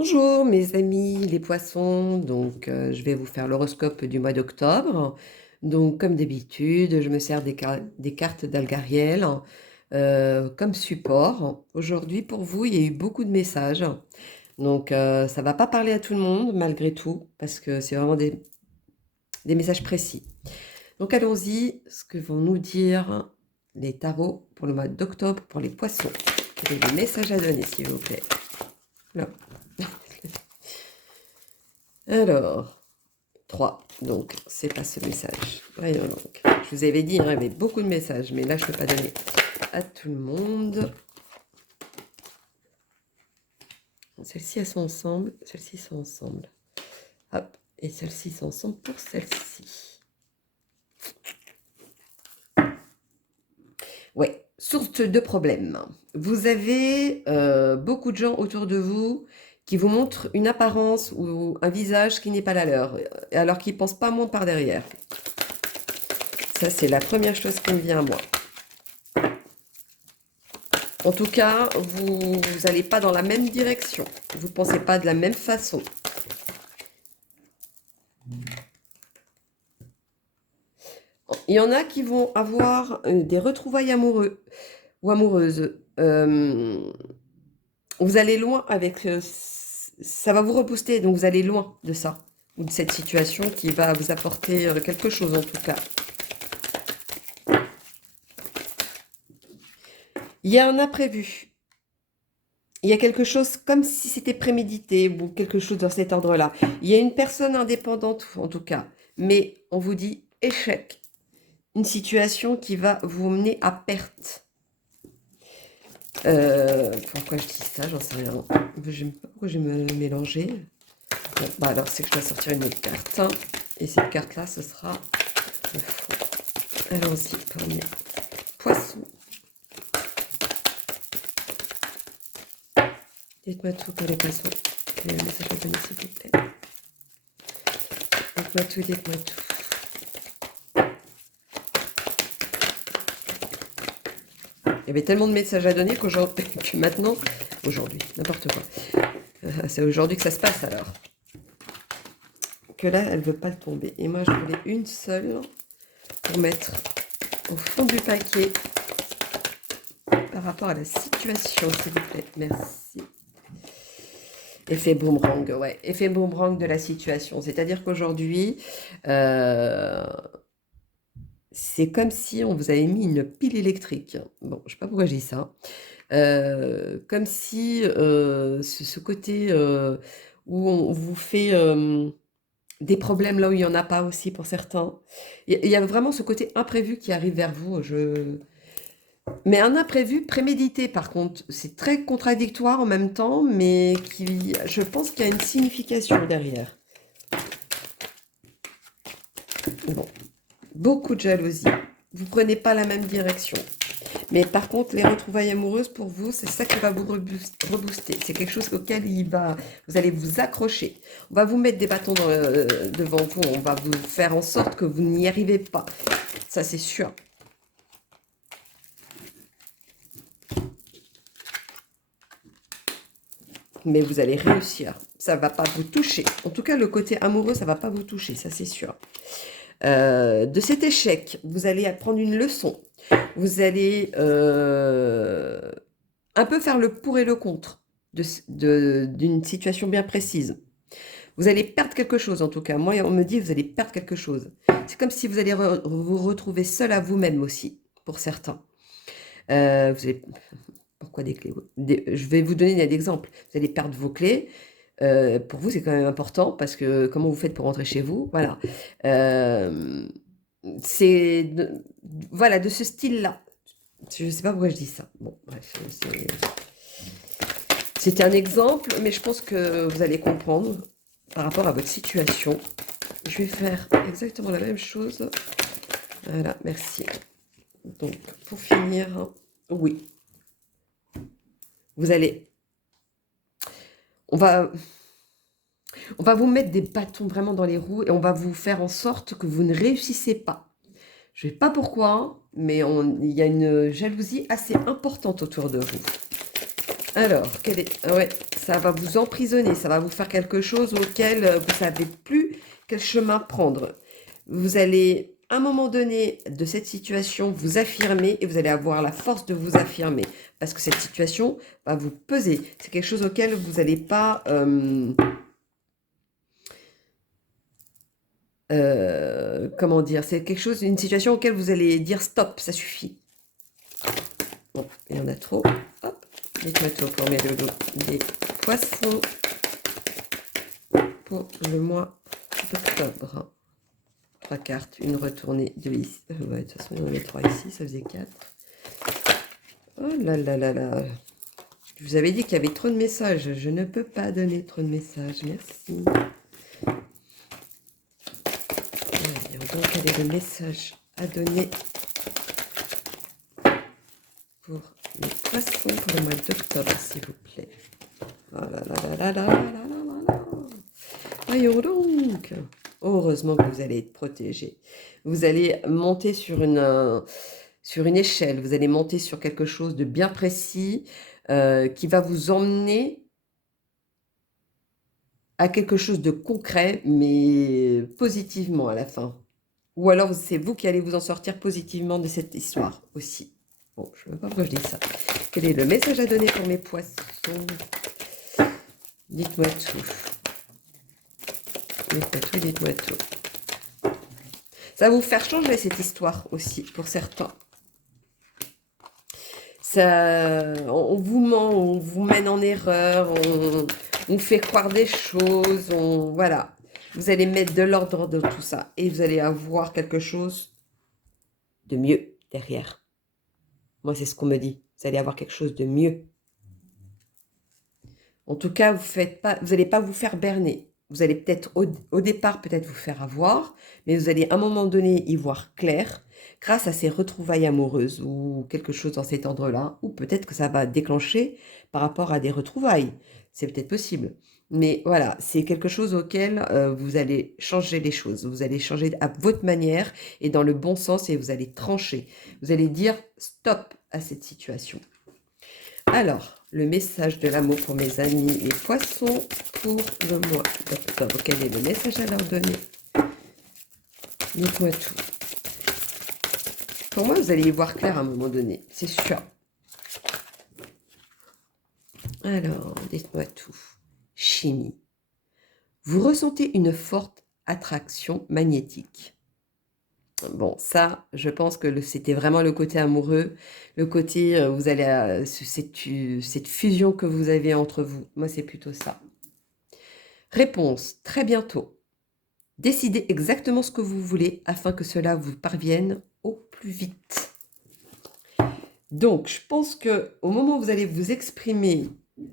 Bonjour mes amis les poissons, je vais vous faire l'horoscope du mois d'octobre. Donc comme d'habitude, je me sers des cartes d'Algariel comme support. Aujourd'hui pour vous, il y a eu beaucoup de messages. Ça va pas parler à tout le monde malgré tout, parce que c'est vraiment des messages précis. Donc allons-y, ce que vont nous dire les tarots pour le mois d'octobre pour les poissons. Quel est le message à donner s'il vous plaît? Là. Alors, 3. Donc, c'est pas ce message. Voyons donc. Je vous avais dit, il y avait beaucoup de messages, mais là, je ne peux pas donner à tout le monde. Celles-ci, elles sont ensemble. Celles-ci sont ensemble. Hop. Et celles-ci sont ensemble pour celles-ci. Ouais. Source de problème. Vous avez beaucoup de gens autour de vous qui vous montrent une apparence ou un visage qui n'est pas la leur, alors qu'ils ne pensent pas moins par derrière. Ça, c'est la première chose qui me vient à moi. En tout cas, vous n'allez pas dans la même direction. Vous ne pensez pas de la même façon. Il y en a qui vont avoir des retrouvailles amoureux ou amoureuses. Vous allez loin avec... ça va vous rebooster, donc vous allez loin de ça. Ou de cette situation qui va vous apporter quelque chose en tout cas. Il y a un imprévu. Il y a quelque chose comme si c'était prémédité ou quelque chose dans cet ordre-là. Il y a une personne indépendante en tout cas. Mais on vous dit échec. Une situation qui va vous mener à perte. Pourquoi je dis ça, j'en sais rien. Je ne sais pas pourquoi je vais me mélanger. Bon, bah alors c'est que je dois sortir une autre carte. Et cette carte-là, ce sera le fond. Allons-y pour mes poissons. Dites-moi tout pour les poissons. Quel est le message à donner, s'il vous plaît? Dites-moi tout, dites-moi tout. Il y avait tellement de messages à donner que maintenant, aujourd'hui, n'importe quoi. C'est aujourd'hui que ça se passe alors. Que là, elle ne veut pas le tomber. Et moi, je voulais une seule pour mettre au fond du paquet par rapport à la situation, s'il vous plaît. Merci. Effet boomerang, ouais. Effet boomerang de la situation. C'est-à-dire qu'aujourd'hui, c'est comme si on vous avait mis une pile électrique. Bon, je ne sais pas pourquoi je dis ça. Comme si ce côté où on vous fait des problèmes là où il n'y en a pas aussi pour certains. Il y a vraiment ce côté imprévu qui arrive vers vous. Mais un imprévu prémédité, par contre, c'est très contradictoire en même temps, mais je pense qu'il y a une signification derrière. Bon, beaucoup de jalousie. Vous ne prenez pas la même direction. Mais par contre, les retrouvailles amoureuses, pour vous, c'est ça qui va vous rebooster. C'est quelque chose auquel vous allez vous accrocher. On va vous mettre des bâtons devant vous. On va vous faire en sorte que vous n'y arrivez pas. Ça, c'est sûr. Mais vous allez réussir. Ça ne va pas vous toucher. En tout cas, le côté amoureux, ça ne va pas vous toucher. Ça, c'est sûr. De cet échec, vous allez apprendre une leçon. Vous allez un peu faire le pour et le contre d'une situation bien précise. Vous allez perdre quelque chose en tout cas. Moi, on me dit que vous allez perdre quelque chose. C'est comme si vous allez vous retrouver seul à vous-même aussi, pour certains. Vous allez... Pourquoi des clés? Je vais vous donner des exemples. Vous allez perdre vos clés. Pour vous, c'est quand même important parce que comment vous faites pour rentrer chez vous? Voilà. C'est voilà, de ce style-là. Je ne sais pas pourquoi je dis ça. Bon, bref, c'était un exemple, mais je pense que vous allez comprendre par rapport à votre situation. Je vais faire exactement la même chose. Voilà, merci. Donc, pour finir, oui. Vous allez... On va vous mettre des bâtons vraiment dans les roues et on va vous faire en sorte que vous ne réussissez pas. Je ne sais pas pourquoi, mais il y a une jalousie assez importante autour de vous. Alors, ouais, ça va vous emprisonner, ça va vous faire quelque chose auquel vous ne savez plus quel chemin prendre. Vous allez, à un moment donné de cette situation, vous affirmer et vous allez avoir la force de vous affirmer. Parce que cette situation va vous peser. C'est quelque chose auquel vous n'allez pas... comment dire? C'est quelque chose, une situation auquel vous allez dire stop, ça suffit. Bon, il y en a trop. Hop, dites-moi tout pour mes dodos. Des poissons pour le mois d'octobre. 3 cartes, une retournée, 2 ici. Ouais, de toute façon, on en met 3 ici, ça faisait 4. Oh là là là là. Je vous avais dit qu'il y avait trop de messages. Je ne peux pas donner trop de messages. Merci. Donc, quel est le message à donner pour les poissons pour le mois d'octobre, s'il vous plaît? Oh là là là là là là là là là. Voyons donc. Heureusement que vous allez être protégé. Vous allez monter sur une échelle. Vous allez monter sur quelque chose de bien précis qui va vous emmener à quelque chose de concret, mais positivement à la fin. Ou alors, c'est vous qui allez vous en sortir positivement de cette histoire aussi. Bon, je ne sais pas pourquoi je dis ça. Quel est le message à donner pour mes poissons? Dites-moi tout. Dites-moi tout, dites-moi tout. Ça va vous faire changer cette histoire aussi, pour certains. Ça, on vous ment, on vous mène en erreur, on fait croire des choses, voilà. Vous allez mettre de l'ordre dans tout ça et vous allez avoir quelque chose de mieux derrière. Moi, c'est ce qu'on me dit. Vous allez avoir quelque chose de mieux. En tout cas, vous n'allez pas vous faire berner. Vous allez peut-être au départ peut-être vous faire avoir, mais vous allez à un moment donné y voir clair grâce à ces retrouvailles amoureuses ou quelque chose dans cet ordre-là, ou peut-être que ça va déclencher par rapport à des retrouvailles. C'est peut-être possible. Mais voilà, c'est quelque chose auquel vous allez changer les choses. Vous allez changer à votre manière et dans le bon sens et vous allez trancher. Vous allez dire stop à cette situation. Alors, le message de l'amour pour mes amis les poissons pour le mois d'octobre. Quel est le message à leur donner? Dites-moi tout. Pour moi, vous allez y voir clair à un moment donné, c'est sûr. Alors, dites-moi tout. Chimie. Vous ressentez une forte attraction magnétique. Bon, ça, je pense que c'était vraiment le côté amoureux, le côté, vous allez, cette fusion que vous avez entre vous. Moi, c'est plutôt ça. Réponse, très bientôt. Décidez exactement ce que vous voulez afin que cela vous parvienne au plus vite. Donc, je pense qu'au moment où vous allez vous exprimer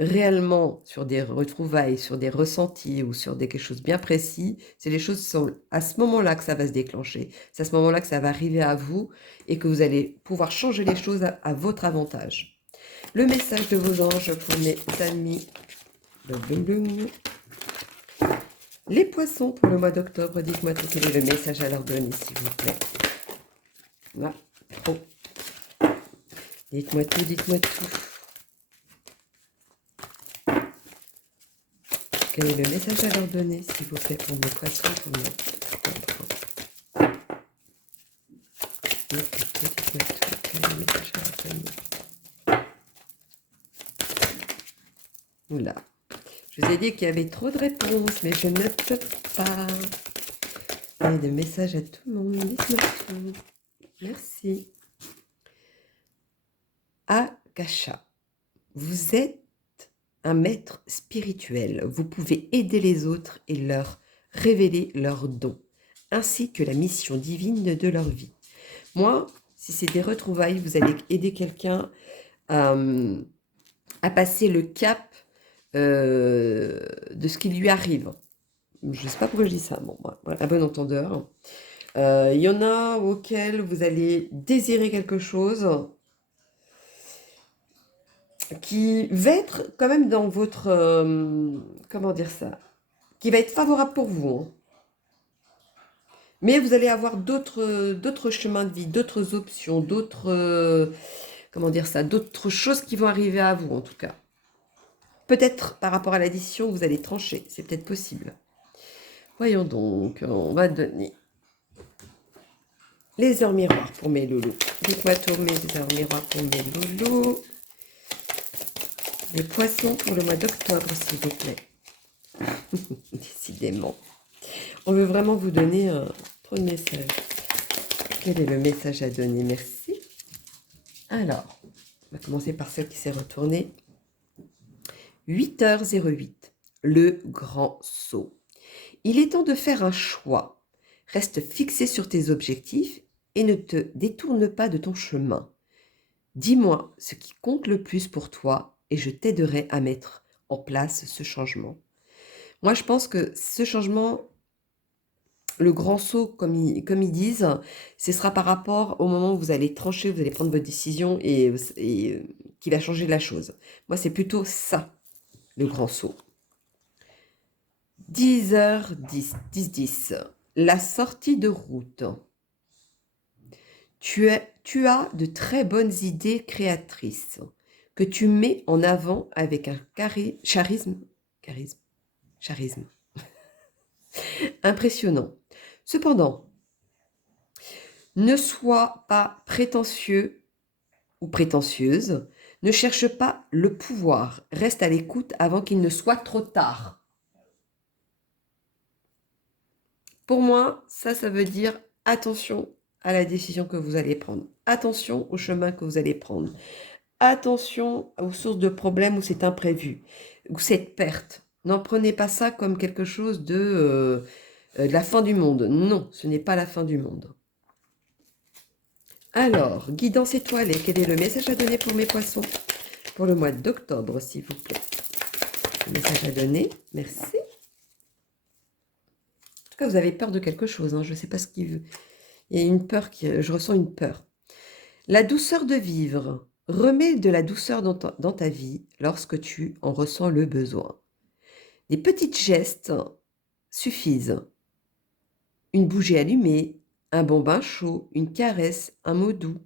réellement sur des retrouvailles, sur des ressentis ou sur quelque chose bien précis, c'est les choses sont à ce moment-là que ça va se déclencher. C'est à ce moment-là que ça va arriver à vous et que vous allez pouvoir changer les choses à votre avantage. Le message de vos anges pour mes amis. Les poissons pour le mois d'octobre, dites-moi tout quel est le message à leur donner, s'il vous plaît. Là, trop. Dites-moi tout, dites-moi tout. Quel est le message à leur donner, s'il vous plaît, pour mes poissons pour le mois d'octobre? Dites-moi tout, quel est le message à leur donner? Oula. Je vous ai dit qu'il y avait trop de réponses, mais je ne peux pas. Et de messages à tout le monde. Dites-moi tout. Merci. Akasha. Vous êtes un maître spirituel. Vous pouvez aider les autres et leur révéler leurs dons, ainsi que la mission divine de leur vie. Moi, si c'est des retrouvailles, vous allez aider quelqu'un à passer le cap de ce qui lui arrive. Je ne sais pas pourquoi je dis ça, bon, voilà, à bon entendeur. Il y en a auxquels vous allez désirer quelque chose qui va être quand même dans votre... comment dire ça? Qui va être favorable pour vous. Hein. Mais vous allez avoir d'autres chemins de vie, d'autres options, d'autres... comment dire ça? D'autres choses qui vont arriver à vous, en tout cas. peut-être par rapport à l'addition, vous allez trancher. C'est peut-être possible. Voyons donc, on va donner les heures miroirs pour mes loulous. Dites-moi tous mes heures miroirs pour mes loulous. Les poissons pour le mois d'octobre, s'il vous plaît. Décidément. On veut vraiment vous donner trop de messages. Quel est le message à donner? Merci. Alors, on va commencer par celle qui s'est retournée. 8h08. Le grand saut. Il est temps de faire un choix. Reste fixé sur tes objectifs et ne te détourne pas de ton chemin. Dis-moi ce qui compte le plus pour toi et je t'aiderai à mettre en place ce changement. Moi, je pense que ce changement, le grand saut, comme ils disent, ce sera par rapport au moment où vous allez trancher, vous allez prendre votre décision et qui va changer la chose. Moi, c'est plutôt ça, le grand saut. 10h10, 10, la sortie de route. Tu as de très bonnes idées créatrices que tu mets en avant avec un charisme impressionnant. Cependant, ne sois pas prétentieux ou prétentieuse, ne cherche pas le pouvoir, reste à l'écoute avant qu'il ne soit trop tard. Pour moi, ça veut dire attention à la décision que vous allez prendre. Attention au chemin que vous allez prendre. Attention aux sources de problèmes où c'est imprévu, où cette perte. N'en prenez pas ça comme quelque chose de la fin du monde. Non, ce n'est pas la fin du monde. Alors, guidance étoilée, quel est le message à donner pour mes poissons? Pour le mois d'octobre, s'il vous plaît. Le message à donner, merci. En tout cas, vous avez peur de quelque chose, hein. Je ne sais pas ce qu'il veut. Il y a une peur, je ressens une peur. La douceur de vivre. Remets de la douceur dans ta vie lorsque tu en ressens le besoin. Des petits gestes suffisent. Une bougie allumée, un bon bain chaud, une caresse, un mot doux.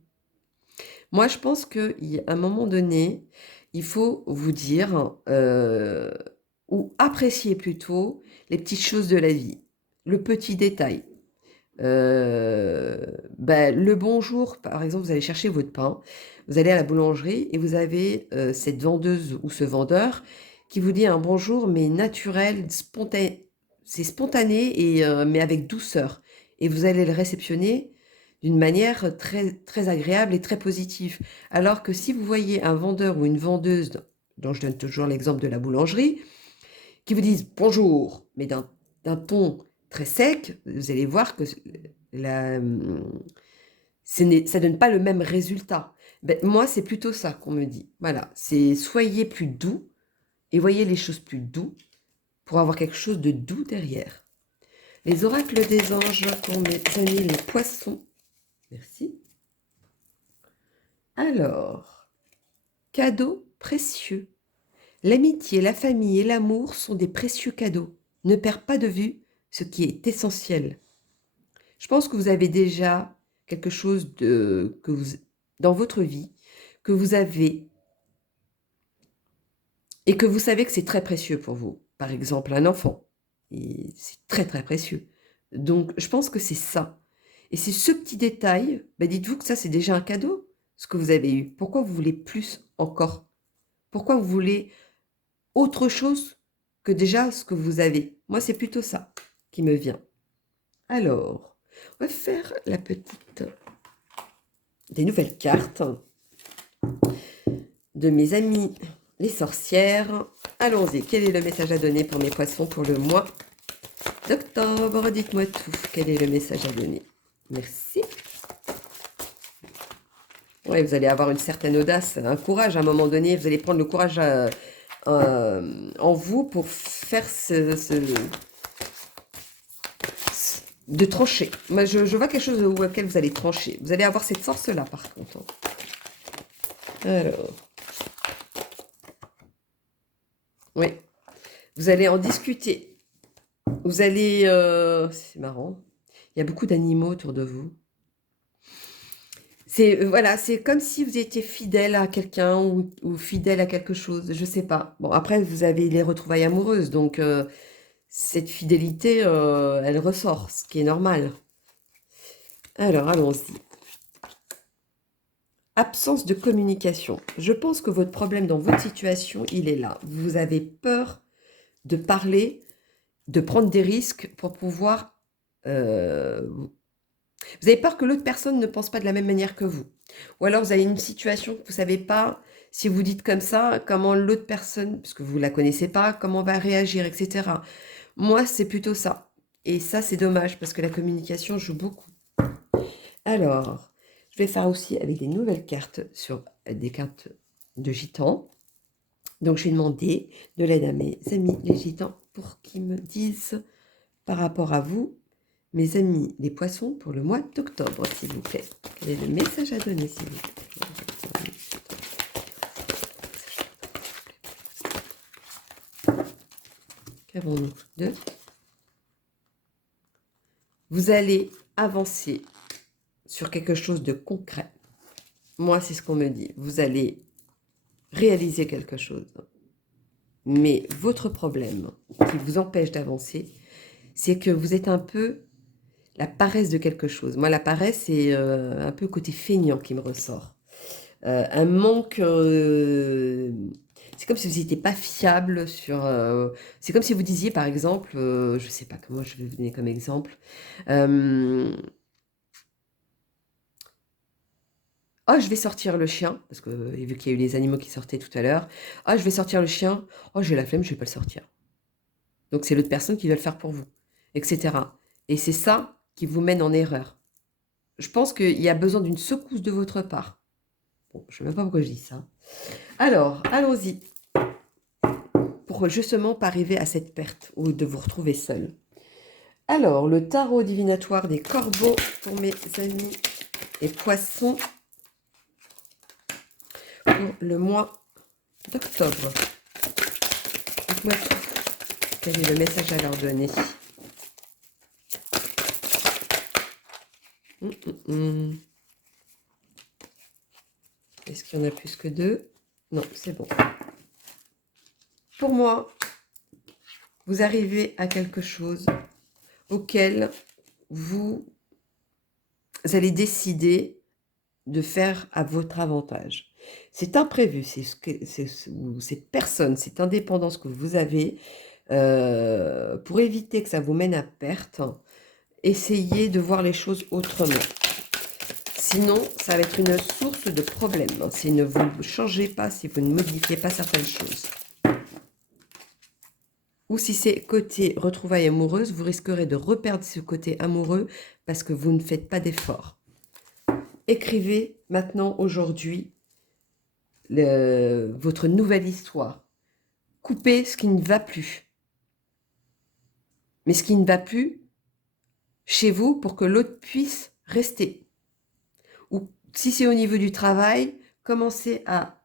Moi, je pense qu'à un moment donné, il faut vous dire, ou apprécier plutôt, les petites choses de la vie. Le petit détail. Le bonjour, par exemple, vous allez chercher votre pain, vous allez à la boulangerie et vous avez cette vendeuse ou ce vendeur qui vous dit un bonjour, mais naturel, spontané. C'est spontané, mais avec douceur. Et vous allez le réceptionner d'une manière très, très agréable et très positive. Alors que si vous voyez un vendeur ou une vendeuse, dont je donne toujours l'exemple de la boulangerie, qui vous disent bonjour, mais d'un ton très sec, vous allez voir que ça ne donne pas le même résultat. Moi, c'est plutôt ça qu'on me dit. Voilà, c'est soyez plus doux et voyez les choses plus doux pour avoir quelque chose de doux derrière. Les oracles des anges pour mes amis les poissons. Merci. Alors, cadeaux précieux. L'amitié, la famille et l'amour sont des précieux cadeaux. Ne perds pas de vue ce qui est essentiel. Je pense que vous avez déjà quelque chose dans votre vie que vous avez et que vous savez que c'est très précieux pour vous. Par exemple, un enfant. Et c'est très, très précieux. Donc, je pense que c'est ça. Et c'est ce petit détail, dites-vous que ça, c'est déjà un cadeau, ce que vous avez eu. Pourquoi vous voulez plus encore? Pourquoi vous voulez autre chose que déjà ce que vous avez? Moi, c'est plutôt ça qui me vient. Alors, on va faire des nouvelles cartes de mes amis les sorcières. Allons-y, quel est le message à donner pour mes poissons pour le mois d'octobre? Dites-moi tout, quel est le message à donner? Merci. Oui, vous allez avoir une certaine audace, un courage à un moment donné. Vous allez prendre le courage en vous pour faire de trancher. Moi, je vois quelque chose auquel vous allez trancher. Vous allez avoir cette force-là, par contre. Alors. Oui. Vous allez en discuter. Vous allez... c'est marrant. Il y a beaucoup d'animaux autour de vous. Voilà, c'est comme si vous étiez fidèle à quelqu'un ou fidèle à quelque chose, je sais pas. Bon, après, vous avez les retrouvailles amoureuses, donc cette fidélité, elle ressort, ce qui est normal. Alors, allons-y. Absence de communication. Je pense que votre problème dans votre situation, il est là. Vous avez peur de parler, de prendre des risques pour pouvoir... vous avez peur que l'autre personne ne pense pas de la même manière que vous. Ou alors vous avez une situation que vous ne savez pas, si vous dites comme ça, comment l'autre personne, parce que vous ne la connaissez pas, comment va réagir, etc. Moi, c'est plutôt ça. Et ça, c'est dommage, parce que la communication joue beaucoup. Alors, je vais faire aussi avec des nouvelles cartes sur des cartes de gitans. Donc, je vais demander de l'aide à mes amis les gitans pour qu'ils me disent par rapport à vous, mes amis les poissons, pour le mois d'octobre, s'il vous plaît. Quel est le message à donner, s'il vous plaît? Qu'avons-nous? Deux. Vous allez avancer sur quelque chose de concret. Moi, c'est ce qu'on me dit. Vous allez réaliser quelque chose. Mais votre problème qui vous empêche d'avancer, c'est que vous êtes un peu la paresse de quelque chose. Moi, la paresse, c'est un peu côté feignant qui me ressort. Un manque... c'est comme si vous n'étiez pas fiable sur... c'est comme si vous disiez, par exemple, je ne sais pas comment je vais vous donner comme exemple, oh, je vais sortir le chien, parce que vu qu'il y a eu les animaux qui sortaient tout à l'heure. Oh, je vais sortir le chien. Oh, j'ai la flemme, je ne vais pas le sortir. Donc, c'est l'autre personne qui va le faire pour vous, etc. Et c'est ça qui vous mène en erreur. Je pense qu'il y a besoin d'une secousse de votre part. Bon, je ne sais même pas pourquoi je dis ça. Alors, allons-y. Pour justement pas arriver à cette perte ou de vous retrouver seul. Alors, le tarot divinatoire des corbeaux pour mes amis et poissons pour le mois d'octobre. Dites-moi quel est le message à leur donner. Est-ce qu'il y en a plus que deux? Non, c'est bon. Pour moi, vous arrivez à quelque chose auquel vous allez décider de faire à votre avantage. C'est imprévu, cette personne, cette indépendance que vous avez, pour éviter que ça vous mène à perte, essayez de voir les choses autrement. Sinon, ça va être une source de problèmes. Si ne vous changez pas, si vous ne modifiez pas certaines choses. Ou si c'est côté retrouvailles amoureuses, vous risquerez de reperdre ce côté amoureux parce que vous ne faites pas d'efforts. Écrivez maintenant, aujourd'hui, votre nouvelle histoire. Coupez ce qui ne va plus. Mais ce qui ne va plus chez vous pour que l'autre puisse rester. Ou si c'est au niveau du travail, commencez à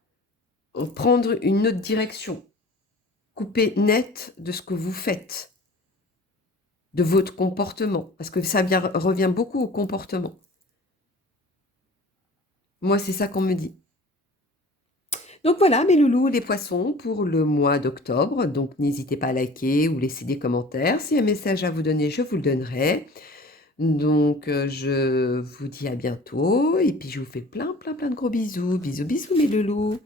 prendre une autre direction. Coupez net de ce que vous faites, de votre comportement, parce que ça revient beaucoup au comportement. Moi, c'est ça qu'on me dit. Donc voilà, mes loulous, les poissons, pour le mois d'octobre. Donc n'hésitez pas à liker ou laisser des commentaires. Si un message à vous donner, je vous le donnerai. Donc je vous dis à bientôt. Et puis je vous fais plein de gros bisous. Bisous, bisous, mes loulous.